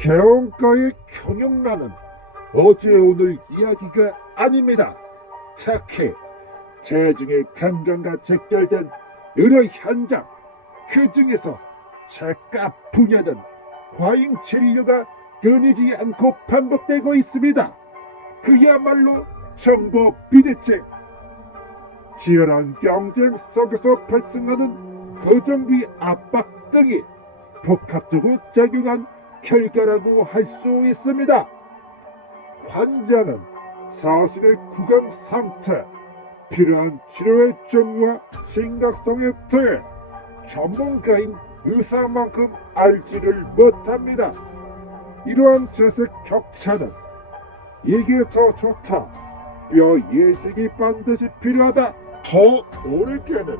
개헌가의 경영난은 어제 오늘 이야기가 아닙니다. 특히 재중의 강간과 직결된 여러 현장, 그 중에서 제값 분야든 과잉 진료가 끊이지 않고 반복되고 있습니다. 그야말로 정보 비대칭, 치열한 경쟁 속에서 발생하는 고정비 압박 등이 복합적으로 작용한 결과라고 할 수 있습니다. 환자는 사실의 구강 상태, 필요한 치료의 종류와 심각성에 대해 전문가인 의사만큼 알지를 못합니다. 이러한 재색 격차는 이게 더 좋다, 뼈 예식이 반드시 필요하다, 더 옳게는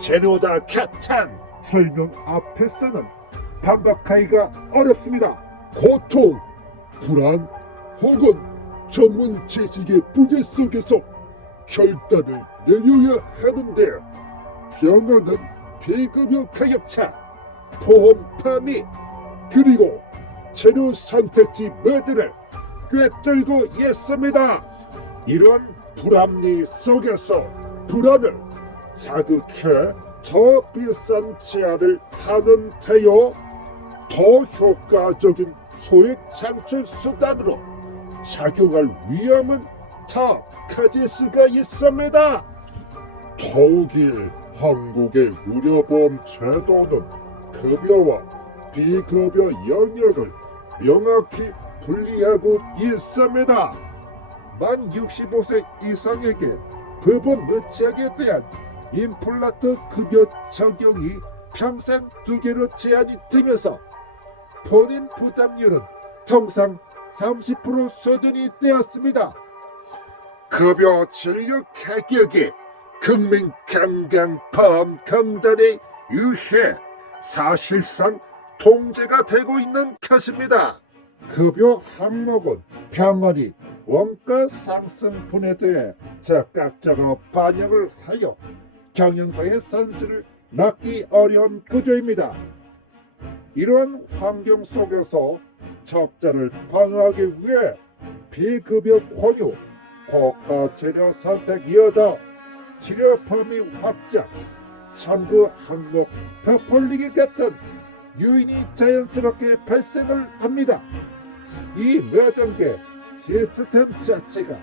제로다 캬탄 설명 앞에서는 반박하기가 어렵습니다. 고통, 불안 혹은 전문 지식의 부재 속에서 결단을 내려야 하는데, 병원은 비급여 가격차, 보험 파미, 그리고 치료 선택지 모델을 꿰뚫고 있습니다. 이런 불합리 속에서 불안을 자극해 더 비싼 제한을 하는데요, 더 효과적인 소액 창출 수단으로 작용할 위험은 더 커질 수가 있습니다. 더욱이 한국의 의료보험 제도는 급여와 비급여 영역을 명확히 분리하고 있습니다. 만 65세 이상에게 부분 무책에 대한 임플란트 급여 적용이 평생 2개로 제한이 되면서 본인 부담률은 통상 30% 수준이 되었습니다. 급여 진료 가격이 국민건강보험 공단에 의해 사실상 통제가 되고 있는 것입니다. 급여 항목은 병원이 원가 상승분에 대해 적극적으로 반영을 하여 경영사의 손실을 막기 어려운 구조입니다. 이러한 환경 속에서 적자를 방어하기 위해 비급여 권유, 고가 치료 선택 여더, 치료 범위 확장, 참고 항목 더 벌리기 같은 요인이 자연스럽게 발생을 합니다. 이 모든 게 시스템 자체가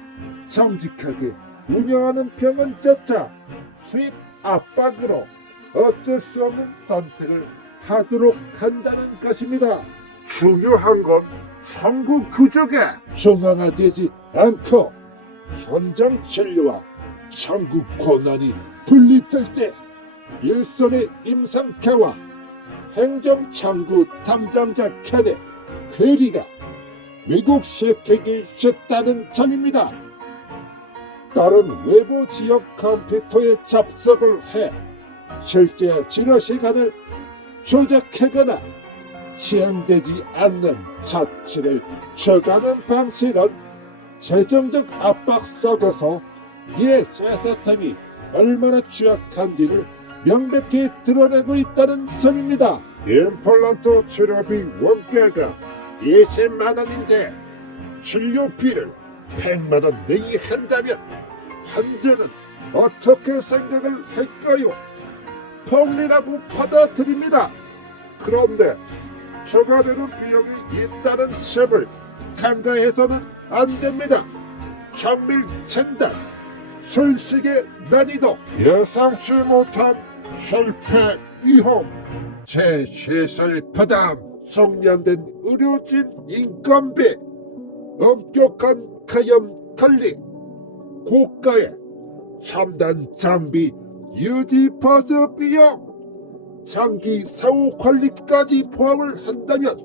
정직하게 운영하는 병원조차 수입 압박으로 어쩔 수 없는 선택을 하도록 한다는 것입니다. 중요한 건 청구 구조가 중앙화되지 않고 현장 진료와 청구 권한이 분리될 때 일선의 임상科와 행정청구 담당자 간의 괴리가 왜곡시키기 쉽다는 점입니다. 다른 외부 지역 컴퓨터에 접속을 해 실제 치료 시간을 조작하거나 시행되지 않는 처치를 취하는 방식은 재정적 압박 속에서 이의 시스템이 얼마나 취약한지를 명백히 드러내고 있다는 점입니다. 임플란트 치료비 원가가 20만 원인데 진료비를 100만 원 내기 한다면 환자는 어떻게 생각을 할까요? 폭리라고 받아들입니다. 그런데 추가되는 비용이 있다는 점을 간과해서는 안 됩니다. 정밀 진단, 술식의 난이도, 예상치 못한 실패 위험, 재시설 부담, 숙련된 의료진 인건비, 엄격한 가염 관리, 고가의 첨단 장비 유지 보수 비용, 장기 사후 관리까지 포함을 한다면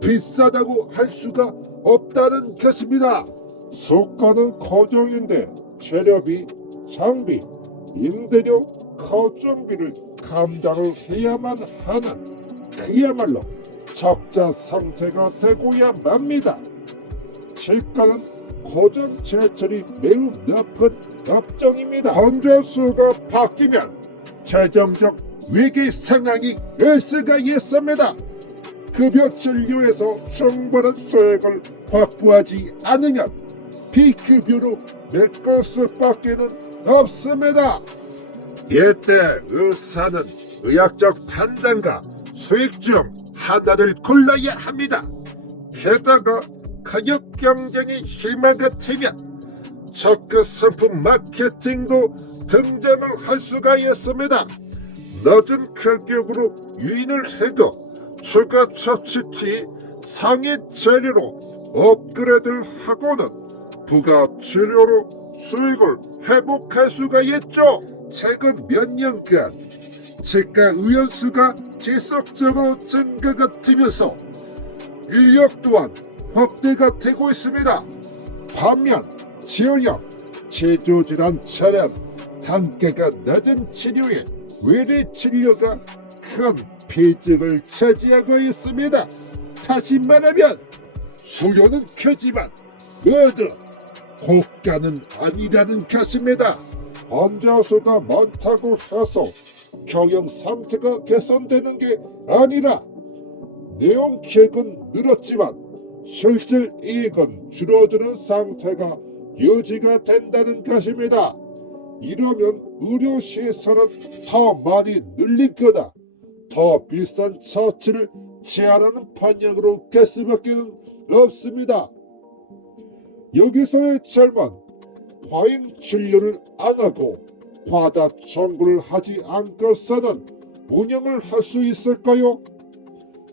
비싸다고 할 수가 없다는 것입니다. 수가는 고정인데 재료비, 장비, 임대료, 거점비를 감당을 해야만 하는 그야말로 적자 상태가 되고야 맙니다. 시가는 고정 제철이 매우 높은 업종입니다. 환자수가 바뀌면 재정적 위기 상황이 올 수가 있습니다. 급여 진료에서 충분한 소액을 확보하지 않으면 비급여로 메꿀 수밖에는 없습니다. 이때 의사는 의학적 판단과 수익 중 하나를 골라야 합니다. 게다가 가격 경쟁이 심한 것 같으면 저가 상품 마케팅도 등장을 할 수가 있습니다. 낮은 가격으로 유인을 해도 추가 처치 시 상위 재료로 업그레이드를 하고는 부가 재료로 수익을 회복할 수가 있죠. 최근 몇 년간 제가 의원수가 지속적으로 증가가 되면서 인력 또한 확대가 되고 있습니다. 반면 지역력, 제조질환 촬영, 단가가 낮은 치료에 외래 진료가 큰 비중을 차지하고 있습니다. 다시 말하면 수요는 크지만 모두 고가는 아니라는 것입니다. 환자 수가 많다고 해서 경영 상태가 개선되는 게 아니라 내용 계획은 늘었지만 실질 이익은 줄어드는 상태가 유지가 된다는 것입니다. 이러면 의료시설은 더 많이 늘리거나 더 비싼 처치를 제한하는 방향으로 갈 수밖에 없습니다. 여기서의 질문, 과잉 진료를 안 하고 과다 청구를 하지 않고서는 운영을 할 수 있을까요?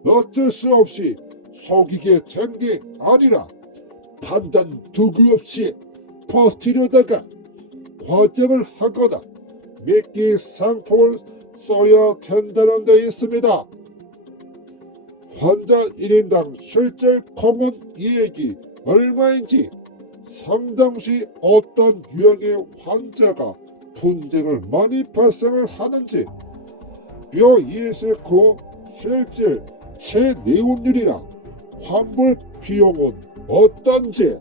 어쩔 수 없이 속이게 된 게 아니라 판단 도구 없이 버티려다가 과정을 하거나 미끼 상품을 써야 된다는 데 있습니다. 환자 1인당 실제 검은 이익이 얼마인지, 상담시 어떤 유형의 환자가 분쟁을 많이 발생을 하는지, 뼈 이식 후 실제 체내원율이나 환불 비용은 어떤지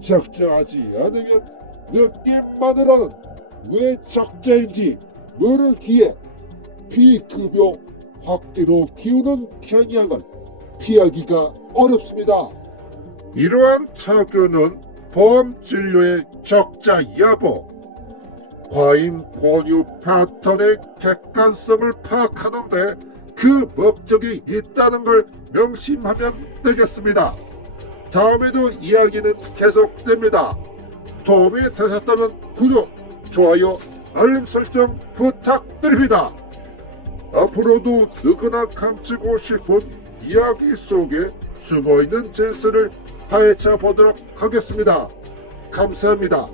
적정하지 않으면 느낌만으로는 왜 적자인지 모르기에 비급여 확대로 기우는 경향을 피하기가 어렵습니다. 이러한 차근은 보험 진료의 적자 여부, 과잉 권유 패턴의 객관성을 파악하는데 그 목적이 있다는 걸 명심하면 되겠습니다. 다음에도 이야기는 계속됩니다. 도움이 되셨다면 구독, 좋아요, 알림 설정 부탁드립니다. 앞으로도 누구나 감추고 싶은 이야기 속에 숨어있는 진실을 파헤쳐 보도록 하겠습니다. 감사합니다.